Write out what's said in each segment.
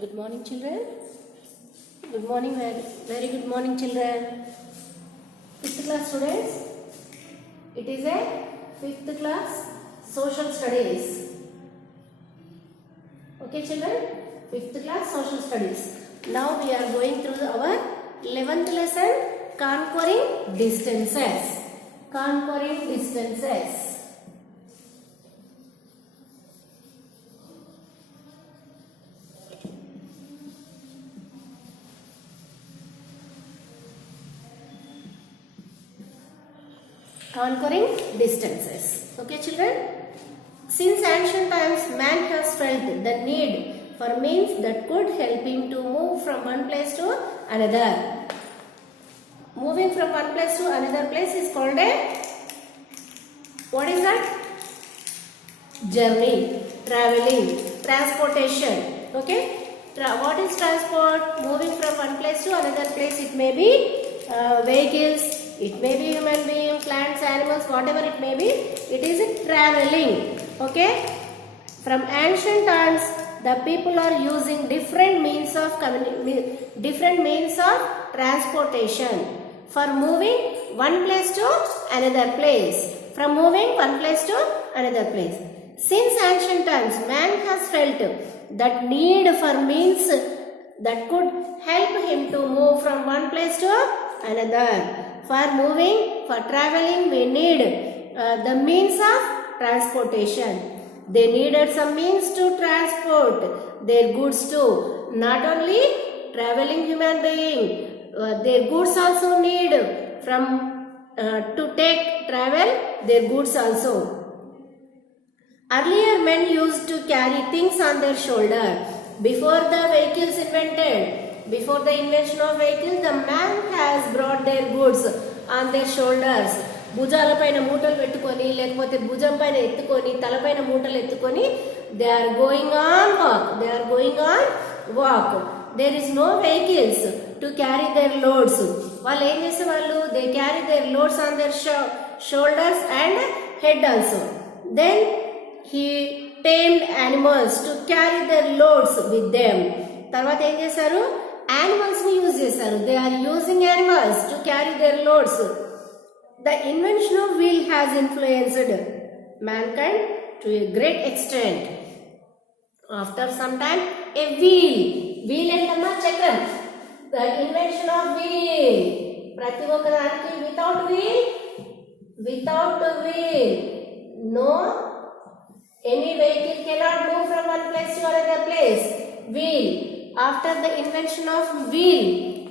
Good morning, children. Good morning, very good morning, children. Fifth class students. It is a fifth class social studies. Okay, children. Fifth class social studies. Now we are going through our 11th lesson, conquering distances. Conquering distances. Conquering distances. Okay, children? Since ancient times, man has felt the need for means that could help him to move from one place to another. Moving from one place to another place is called a, what is that? Journey, traveling, transportation. Okay? What is transport? Moving from one place to another place. It may be vehicles. It may be human being, plants, animals, whatever it may be. It is traveling. Okay? From ancient times, the people are using different means of transportation for moving one place to another place. From moving one place to another place. Since ancient times, man has felt that need for means that could help him to move from one place to another. For moving, for traveling, we need the means of transportation. They needed some means to transport their goods too. Not only traveling human being, their goods also need from to travel their goods also. Earlier men used to carry things on their shoulder. Before the vehicles invented, before the invention of vehicles, the man has brought their goods on their shoulders. భుజాల పైన మూటలు పెట్టుకొని లేకపోతే భుజం పైన ఎత్తుకొని తలపైన మూటలు ఎత్తుకొని they are going on walk there is no vehicles to carry their loads. వాళ్ళు ఏం చేసేవాళ్ళు? They carry their loads on their shoulders and head also. Then he tamed animals to carry their loads with them. తర్వాత ఏం చేశారు? యానిమల్స్ ని use చేశారు. They are using animals to carry their loads. The invention of wheel has influenced mankind to a great extent. After some time, a wheel ఏంటమ్మా? చక్రం. The invention of wheel. ప్రతి ఒక్క దానికి without wheel, no, any vehicle cannot move from one place to another place. Wheel. After the invention of wheel,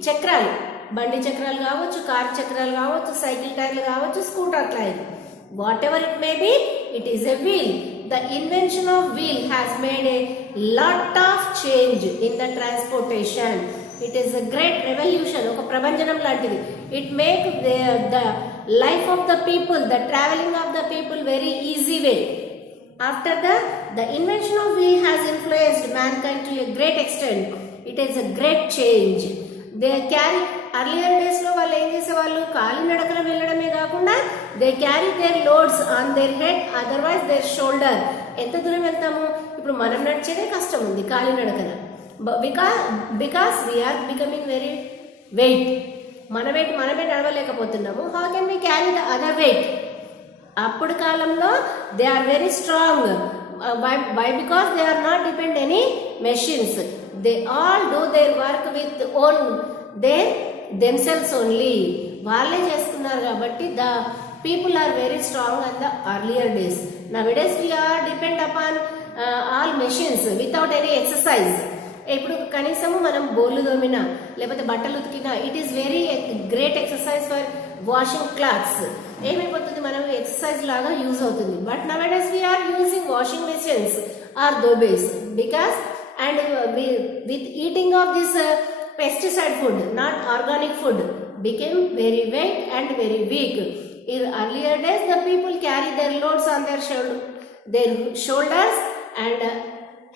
చక్రాలు, బండి చక్రాలు కావచ్చు, కార్ చక్రాలు కావచ్చు, సైకిల్ టైర్లు కావచ్చు, scooter tyre, whatever it may be, it is a wheel. The invention of wheel has made a lot of change in the transportation. It is a great revolution, ఒక ప్రభంజనం లాంటిది. It make the life of the people, the travelling of the people very easy way. After the invention of wheel has influenced mankind to a great extent. It is a great change. They carry, earlier days లో వాళ్ళు ఏం చేసేవాళ్ళు? కాలినడకన వెళ్ళడమే కాకుండా they carry their loads on their head, otherwise their shoulder. ఎంత దూరం వెళ్తాము? ఇప్పుడు మనం నడిచేదే కష్టం ఉంది కాలినడకన. Because we are becoming very weight. మన weight మనమే నడవలేకపోతున్నాము. How can we carry the other weight? అప్పుడు కాలంలో they are very strong. Why? Because they are not depend any machines. They all do their work with own themselves only. వాళ్ళే చేస్తున్నారు కాబట్టి the people are very strong at the earlier days. Nowadays we are depend upon all machines without any exercise. ఇప్పుడు కనీసము మనం బోర్లు దోమినా లేకపోతే బట్టలు ఉతికినా it is very great exercise for washing clothes. ఏమైపోతుంది? మనం ఎక్సర్సైజ్ లాగా యూజ్ అవుతుంది. బట్ నౌడేస్ we are using washing machines or dobes because and with eating of this pesticide food, not organic food, became very weak and very weak. In earlier days the people carry their loads on their shoulders and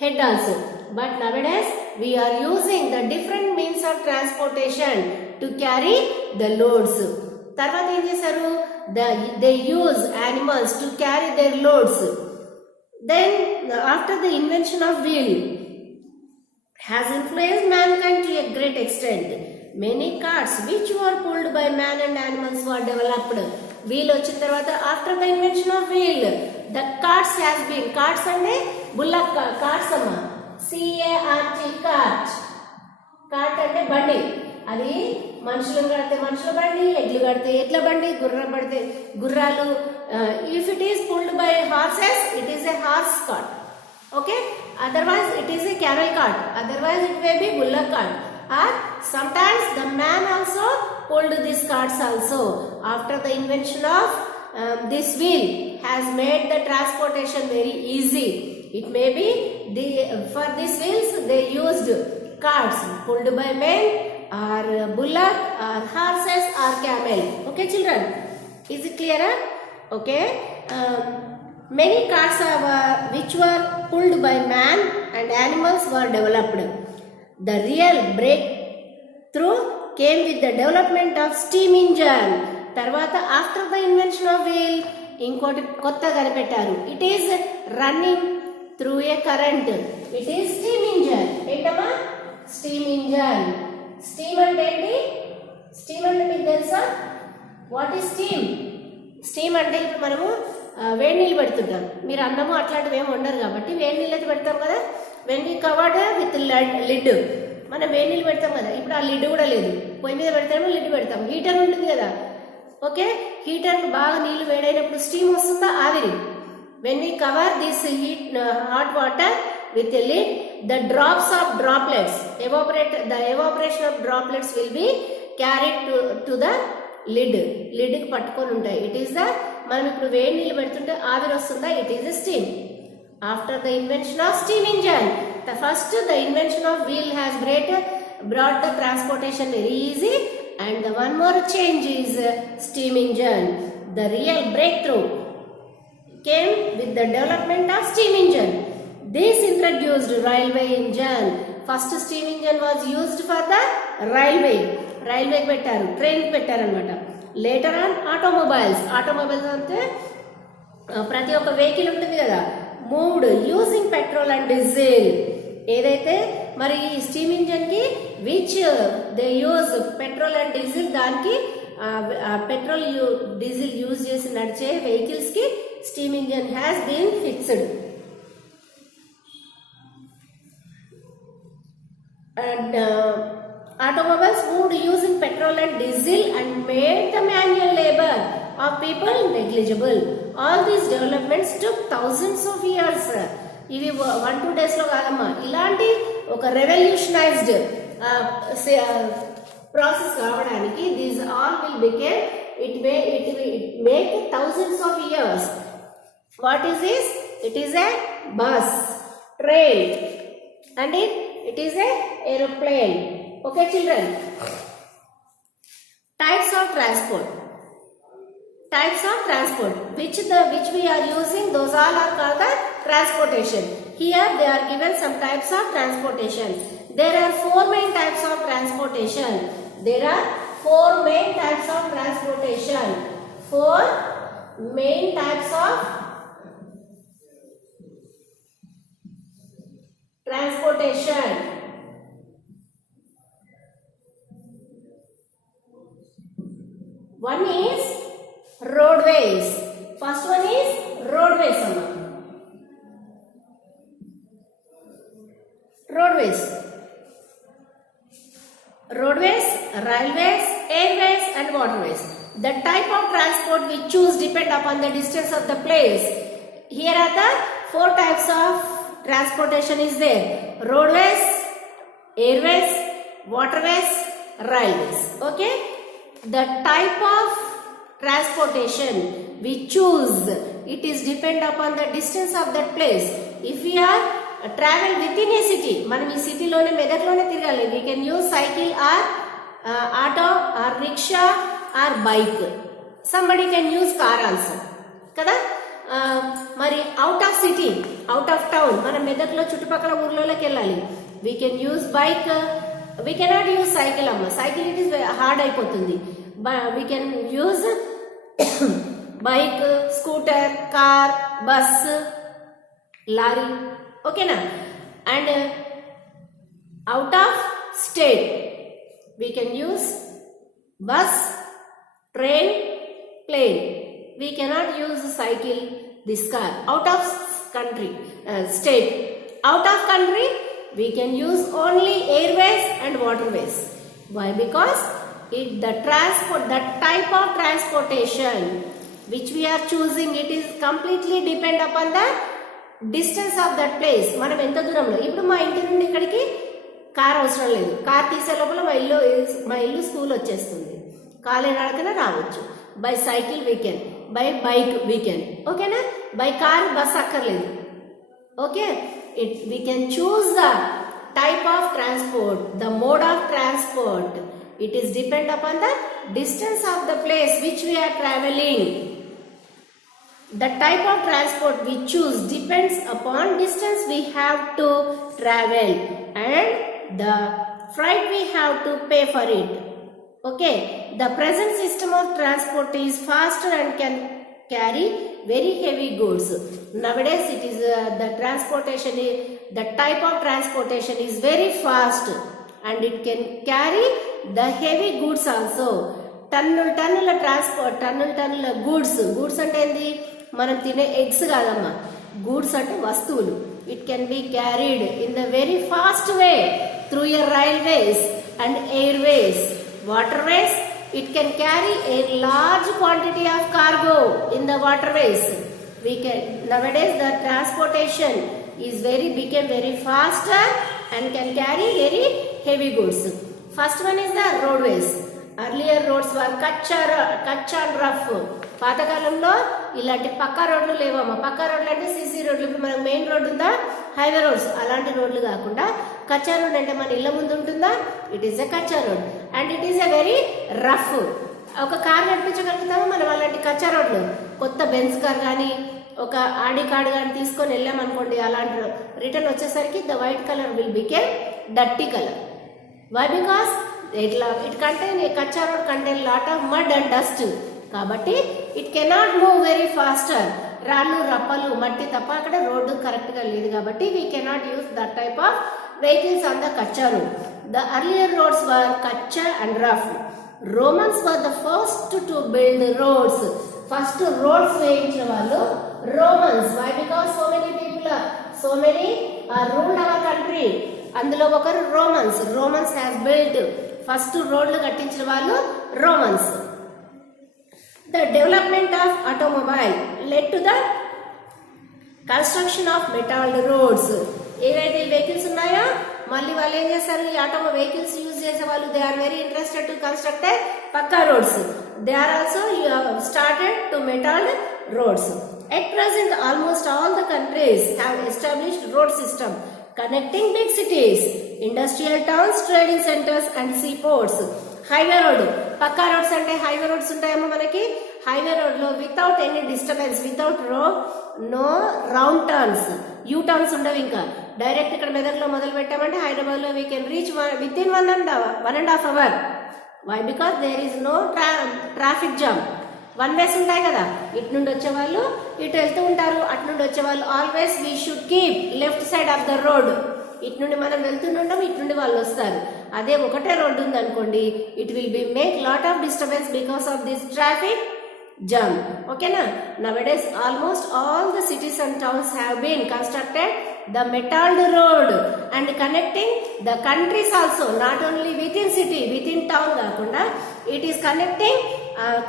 head also. But nowadays we are using the different means of transportation to carry the loads. తర్వాత ఏం చేశారు? They use animals to carry their loads. Then after the invention of wheel, has influenced mankind to a great extent. Many carts which were pulled by man and animals were developed. Wheel వచ్చిన తర్వాత after the invention of wheel, the carts has been, carts అంటే bullock carts అమ్మ, CART cart, cart అంటే బండి, అది మనుషులను కడితే మనుషుల బండి, ఎడ్లు కడితే ఎడ్ల బండి, గుర్రం పడితే గుర్రాలు. If it is pulled by horses, it is a horse cart. Okay, otherwise it is a camel cart, otherwise it may be bullock cart, or sometimes the man also pulled these carts also. After the invention of this wheel has made the transportation very easy. It may be for these wheels they used carts pulled by men or bullock or horses or camel. Okay children, is it clear? Okay, many carts which were pulled by man and animals were developed. The real breakthrough came with the development of steam engine. తర్వాత after the invention of wheel ఇంకోటి కొత్త కనిపెట్టారు. It is running through a current. It is steam engine. ఏంటమ్మా? steam engine. steam అంటే ఏంటి? steam అంటే మీకు తెలుసా? what is steam? steam అంటే ఇప్పుడు మనము వేడి నీళ్ళు పెడుతుంటాం. మీరు అన్నము అట్లాంటివి ఏమి ఉండరు కాబట్టి వేడి నీళ్ళు అయితే పెడతాం కదా. When we covered with lid, మనం వేడి నీళ్ళు పెడతాం కదా. ఇప్పుడు ఆ లిడ్ కూడా లేదు, పొయ్యి మీద పెడతాము, లిడ్ పెడతాం. హీటర్ ఉంటుంది కదా. ఓకే, హీటర్ బాగా నీళ్లు వేడైనప్పుడు స్టీమ్ వస్తుందా? ఆవిరి. When we cover this heat hot water with a lid, the drops of droplets evaporation of droplets will be carried to the lid. లిడ్కి పట్టుకొని ఉంటాయి. ఇట్ ఈస్ ద, మనం ఇప్పుడు వేడి నీళ్ళు పెడుతుంటే ఆవిరి వస్తుందా? It is the steam. After the invention of steam engine, the invention of wheel has brought the transportation very easy, and the one more change is steam engine. The real breakthrough came with the development of steam engine. This introduced railway engine. First steam engine was used for the railway పెట్టారు, ట్రైన్ పెట్టారు అనమాట. Later on automobiles అంటే ప్రతి ఒక్క vehicle ఉంటుంది కదా, moved using petrol and diesel. ఏదైతే మరి ఈ స్టీమ్ ఇంజన్ కి which they use petrol and diesel, దానికి పెట్రోల్ డీజిల్ యూజ్ చేసి నడిచే వెహికల్స్ కి steam engine has been fixed. And automobiles moved using petrol and diesel and made the manual labor of people negligible. All these developments took thousands of years. ఇవి 1-2 days లో కాదమ్మా. ఇలాంటి ఒక revolutionised process కావడానికి these all will become it make thousands of years. What is this? It is a bus, train, and it is a aeroplane. Okay children, types of transport which we are using, those all are called the transportation. Here they are given some types of transportation. There are 4 main types of transportation. 4 main types of transportation. One is roadways. First one is roadways. Roadways, railways, airways and waterways. The type of transport we choose depend upon the distance of the place. Here are the 4 types of transportation is there: roadways, airways, waterways, railways. Okay, the type of transportation we choose, it is depend upon the distance of that place. If we are travel within a city, మనం ఈ సిటీలోనే మెదక్లోనే తిరగాలి, we can use cycle or auto or rickshaw or bike. Somebody can use car also కదా. మరి out of city, out of town, మనం మెదక్లో చుట్టుపక్కల ఊర్లలోకి వెళ్ళాలి, we can use bike. We cannot use cycle అమ్మ, cycle it is hard అయిపోతుంది. We can use bike, scooter, car, bus, lorry. ఓకేనా? And out of state, we can use bus, train, plane. We cannot use cycle, this car. Out of country, state. Out of country, we can use only airways and waterways. Why? Because that type of transportation which we are choosing, it is completely depend upon the distance of that place. మనం ఎంత దూరంలో, ఇప్పుడు మా ఇంటి నుండి ఇక్కడికి కార్ అవసరం లేదు. కార్ తీసే లోపల మా ఇల్లు స్కూల్ వచ్చేస్తుంది. కాలినడకన రావచ్చు. By cycle we can, by bike we can, ఓకేనా. బై కార్ బస్ అక్కర్లేదు. Okay, we can choose the type of transport, the mode of transport. It is depend upon the distance of the place which we are traveling. The type of transport we choose depends upon distance we have to travel and the freight we have to pay for it. Okay, the present system of transport is faster and can carry very heavy goods. Nowadays it is the type of transportation is very fast and it can carry the heavy goods also. టన్నుల ట్రాన్స్పోర్ట్, టన్నుల గూడ్స్ అంటే ఏంది, మనం తినే ఎగ్స్ కాదమ్మా. గూడ్స్ అంటే వస్తువులు. It can be carried in the very fast way through your railways and Airways, waterways. It can carry a large quantity of cargo in the waterways. Nowadays the transportation is became very faster and can carry very heavy goods. First one is the roadways. Earlier roads were kachcha and rough. పాతకాలంలో ఇలాంటి పక్కా రోడ్లు లేవమ్మా. పక్కా రోడ్లు అంటే సీసీ రోడ్లు. ఇప్పుడు మనకు main road ఉందా, హైవే రోడ్స్, అలాంటి రోడ్లు కాకుండా కచ్చా రోడ్ అంటే మన ఇళ్ళ ముందు ఉంటుందా, it is a kachcha road and it is a very rough. ఒక కార్ నడిపించగలుగుతాము మనం అలాంటి కచ్చా రోడ్లు. కొత్త బెంజ్ కార్ కానీ ఒక ఆడి కార్డ్ కానీ తీసుకొని వెళ్ళామనుకోండి, అలాంటి రిటర్న్ వచ్చేసరికి the white colour will became dirty colour. Why? Because it contain kachcha road contain lot of mud and dust. కాబట్టి it cannot move very faster. రాళ్ళు రప్పలు మట్టి తప్ప అక్కడ రోడ్డు కరెక్ట్ గా లేదు. కాబట్టి we cannot use that type of vehicles on the kutcha road. The earlier roads were kutcha and rough. Romans were the first to build roads. First roads వేయించిన వాళ్ళు Romans. Why? Because so many ruled our country. అందులో ఒకరు Romans has build. First రోడ్లు కట్టించిన వాళ్ళు Romans. The development of automobile led to the construction of metalled roads. ఏవైతే వెహికల్స్ ఉన్నాయో మళ్ళీ వాళ్ళు ఏం చేస్తారు, ఈ వెహికల్స్ యూజ్ చేసే వాళ్ళు they are very interested to construct pucca roads. They are also started to metalled roads. At present almost all the countries have established road system connecting big cities, industrial towns, trading centers and seaports. Highway road, pucca roads అంటే highway roads ఉంటాయేమో మనకి. Highway road లో without any disturbance, without no round turns, U turns ఉండవు. ఇంకా direct ఇక్కడ మెదక్లో మొదలు పెట్టామంటే హైదరాబాద్ లో we can reach with 1.5 hours. Why? Because there is no traffic jam. One ways ఉంటాయి కదా, ఇటు నుండి వచ్చేవాళ్ళు ఇటు వెళ్తూ ఉంటారు, అటు నుండి వచ్చేవాళ్ళు. Always we should keep left side of the road. ఇటు నుండి మనం వెళ్తుంటాం, ఇటు నుండి వాళ్ళు వస్తారు. అదే ఒకటే రోడ్డు ఉంది అనుకోండి, it will be make lot of disturbance because of this traffic jam. Okay na? Nowadays almost all the cities and towns have been constructed the metalled road and connecting the countries also, not only within city, within town kakunda, it is connecting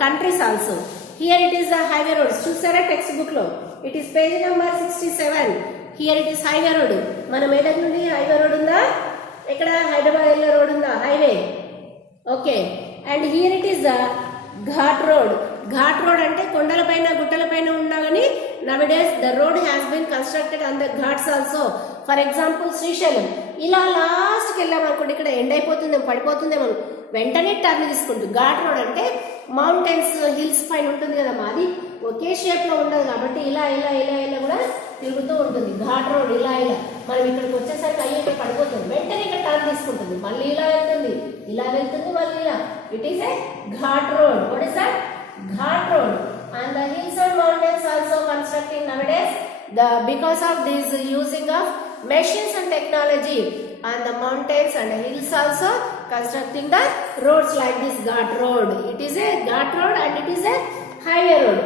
countries also. Here it is the highway roads. Chusara textbook lo it is page number 67. Here it is highway road. Mana Medak nundi highway road unda, ekkada Hyderabad ella road unda, highway. Okay, and here it is the ghat road. Ghat road అంటే కొండల పైన గుట్టల పైన ఉన్నా కానీ nowadays the road has been constructed on the ghats also. For example Srisailam ఇలా లాస్ట్కి వెళ్ళామనుకోండి, ఇక్కడ ఎండ్ అయిపోతుందేమో, పడిపోతుందేమో, వెంటనే టర్న్ తీసుకుంటూ. ఘాట్ రోడ్ అంటే మౌంటైన్స్ హిల్స్ పైన ఉంటుంది కదమ్మా, అది ఒకే షేప్ లో ఉండదు కాబట్టి ఇలా ఇలా ఇలా ఇలా కూడా తిరుగుతూ ఉంటుంది. ఘాట్ రోడ్ ఇలా ఇలా మనం ఇక్కడికి వచ్చేసరికి అయ్యి ఇక్కడ పడిపోతుంది, వెంటనే ఇక్కడ టర్న్ తీసుకుంటుంది, మళ్ళీ ఇలా వెళ్తుంది, ఇలా వెళ్తుంది, మళ్ళీ ఇలా. It is a ghat road. What is that? Ghat road. And the hills and mountains also constructing nowadays because of this using of machines and technology. on the mountains and hills also constructing the roads like this Ghat road. It is a Ghat road and it is a highway road.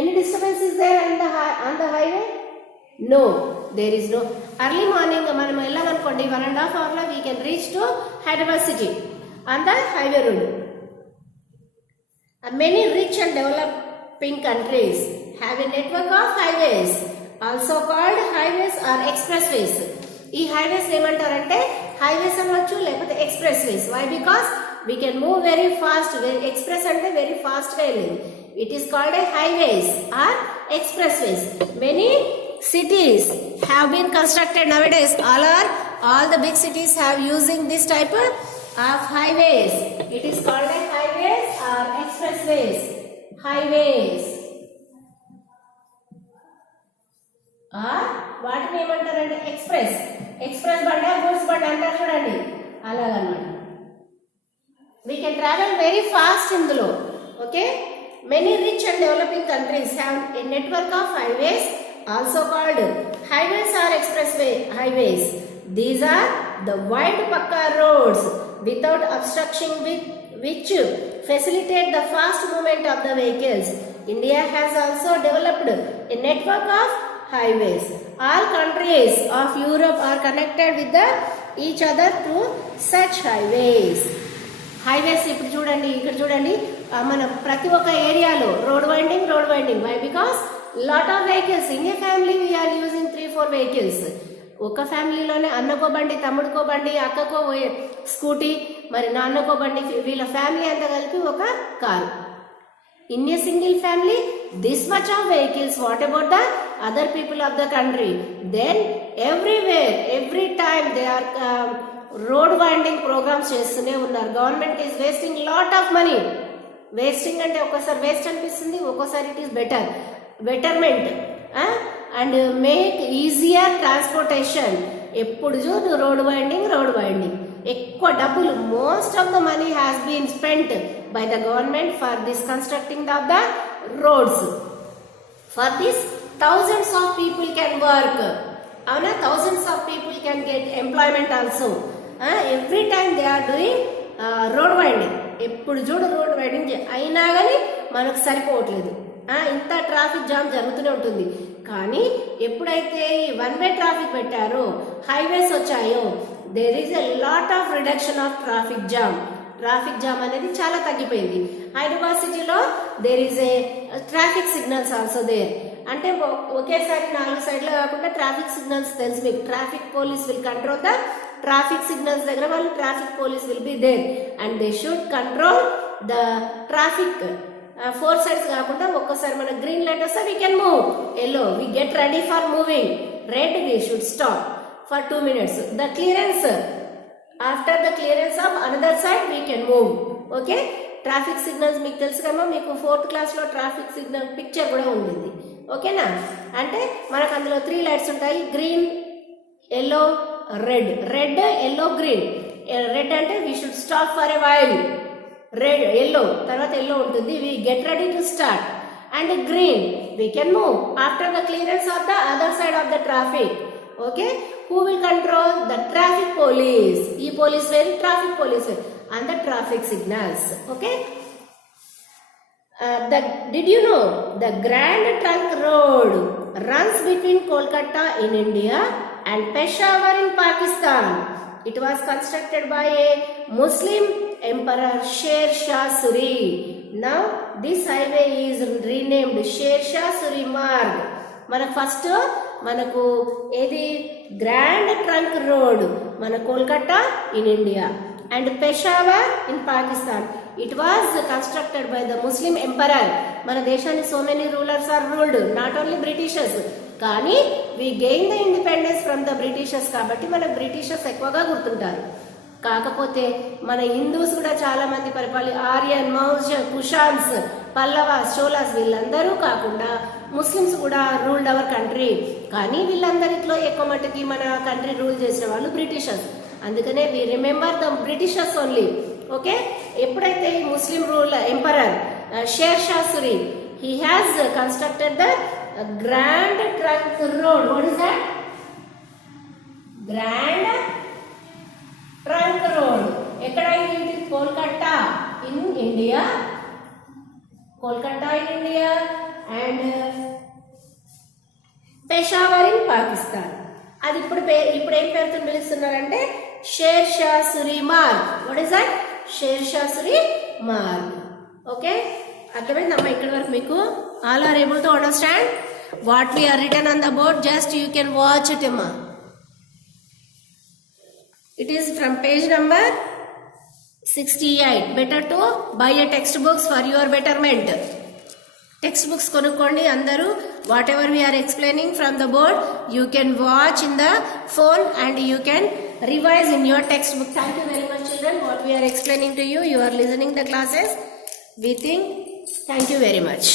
Any disturbance is there on the highway? No, there is no. Early morning మనం వెళ్ళామనుకోండి 1.5 hours లో we can reach to Hyderabad city on the highway road. Many rich and developing countries have a network of highways, also called highways or expressways. ఈ highways ఏమంటారంటే highways అనవచ్చు లేకపోతే expressways. Why? Because we can move very fast. Express అంటే very fast గా వెళ్ళేది. It is called a highways or expressways. Many cities have been constructed nowadays. All the big cities have using this type of highways. It is called a highways or expressways. Highways. వాటిని ఏమంటారంటే ఎక్స్ప్రెస్ బండి గూడ్స్ బండి అంటారు చూడండి అలాగన్నమాట. We can travel very fast ఇందులో. Okay, many rich and developing countries have a network of highways, also called highways or expressway highways. These are the wide pakka roads without obstruction which facilitate the fast movement of the vehicles. India has also developed a network of highways. All countries of Europe are connected with each other through such highways. Highways ఇప్పుడు చూడండి, ఇక్కడ చూడండి, మన ప్రతి ఒక్క ఏరియాలో road winding. Why? Because lot of vehicles in a family we are using 3-4 vehicles. ఒక ఫ్యామిలీలోనే అన్నకో బండి, తమ్ముడికో బండి, అక్కకో స్కూటీ, మరి నాన్నకో బండి, వీళ్ళ ఫ్యామిలీ అంతా కలిపి ఒక car. In a single family, this much of vehicles. What about the other people of the country? Then everywhere, every time they are road winding programs చేస్తూనే ఉన్నారు. Government is wasting lot of money. Wasting అంటే ఒక్కోసారి waste అనిపిస్తుంది, ఒక్కోసారి it is betterment and make easier transportation. ఎప్పుడు చూడు road winding. ఎక్కువ డబ్బులు, most of the money has been spent by the government for this constructing of the roads. For this thousands of people can work. Thousands of people can get employment also. Every time they are doing road winding. ఎప్పుడు చూడు road winding అయినా కానీ మనకు సరిపోవట్లేదు. ఇంత traffic jam జరుగుతూనే ఉంటుంది. కానీ ఎప్పుడైతే ఈ 1-way ట్రాఫిక్ పెట్టారో, హైవేస్ వచ్చాయో, there is a lot of reduction of traffic jam. Traffic jam అనేది చాలా తగ్గిపోయింది. హైదరాబాద్ సిటీలో there is a traffic signals also there. అంటే ఒకేసారి 4 సైడ్లో కాకుండా ట్రాఫిక్ సిగ్నల్స్ తెలుసు మీకు. Traffic police will control the traffic signals దగ్గర వాళ్ళు traffic police will be there and they should control the traffic. 4 sides కాకుండా ఒక్కోసారి మన గ్రీన్ లైట్ వస్తే we can move. Yellow we get ready for moving. Red we should stop for 2 minutes. The clearance, after the clearance of another side we can move. Okay, traffic signals మీకు తెలుసు కదా, మీకు 4th క్లాస్లో traffic signal picture కూడా ఉండింది. ఓకేనా, అంటే మనకు అందులో 3 లైట్స్ ఉంటాయి, green, yellow, red. Red, yellow, green. Red అంటే we should stop for a while. Red, yellow, తర్వాత ఎల్లో ఉంటుంది, we get ready to start. And green we can move after the clearance of the other side of the traffic. Okay, who will control? The traffic police. E-police will, traffic police will, and the traffic signals. Okay. Did you know the Grand Trunk Road runs between Kolkata in India and Peshawar in Pakistan? It was constructed by a Muslim emperor Sher Shah Suri. Now this highway is renamed Sher Shah Suri Marg. మన first మనకు ఏది grand trunk road మన Kolkata in India and Peshawar in Pakistan. It was constructed by the Muslim emperor. మన దేశాన్ని so many rulers are ruled, not only Britishers. కానీ we gain the independence from the Britishers కాబట్టి మనకు బ్రిటిషర్స్ ఎక్కువగా గుర్తుంటారు. కాకపోతే మన హిందూస్ కూడా చాలా మంది ఆర్యన్, మౌర్య, కుషాన్స్, పల్లవాస్, చోలాస్ వీళ్ళందరూ కాకుండా ముస్లిమ్స్ కూడా రూల్డ్ అవర్ కంట్రీ. కానీ వీళ్ళందరిలో ఎక్కువ మటుకి మన కంట్రీ రూల్ చేసిన వాళ్ళు బ్రిటిషర్స్. అందుకనే we remember the Britishers only. Okay, ఎప్పుడైతే ఈ Muslim rule emperor Sher Shah Suri he has constructed the grand trunk road. What is that? Grand trunk road. ఎక్కడ ఇది? Kolkata in India. Kolkata in India and Peshawar in Pakistan. అది ఇప్పుడు ఏం పేరుతో పిలుస్తున్నారంటే Sher Shah Suri Marg. What is that? Sher Shah Suri Marg. Okay, అర్థమైందమ్మా ఇక్కడి వరకు మీకు? All are able to understand what we are written on the board? Just you can watch it అమ్మా. It is from page number 68. Better to buy a textbooks for your betterment. Textbooks konukondi andaru. Whatever we are explaining from the board, you can watch in the phone and you can revise in your textbook. Thank you very much, children. What we are explaining to you, you are listening the classes. We think. Thank you very much.